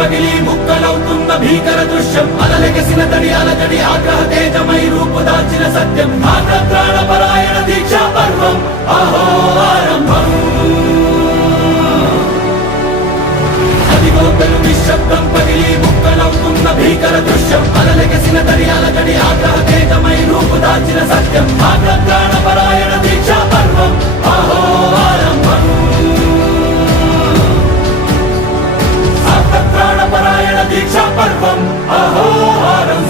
పగిలి ముక్కలవుతున్న భీకర దృశ్యం అలలెగసిన తడి అలజడి ఆగ్రహ తేజమై రూపుదాల్చిన సత్యం ఆగ్రత్రాణపరాయణ దీక్షా పర్వం అహో ఆరంభం అదిగో పెను నిశ్శబ్దం పగిలి ముక్కలవుతున్న భీకర దృశ్యం అలలెగసిన తడి అలజడి ఆగ్రహ తేజమై రూపుదాల్చిన సత్యం ఆగ్రత్రాణపరాయణ దీక్షా పర్వం అహో ఆరంభం ఆగ్రత్రాణపరాయణ దీక్షా పర్వం అహో ఆరంభం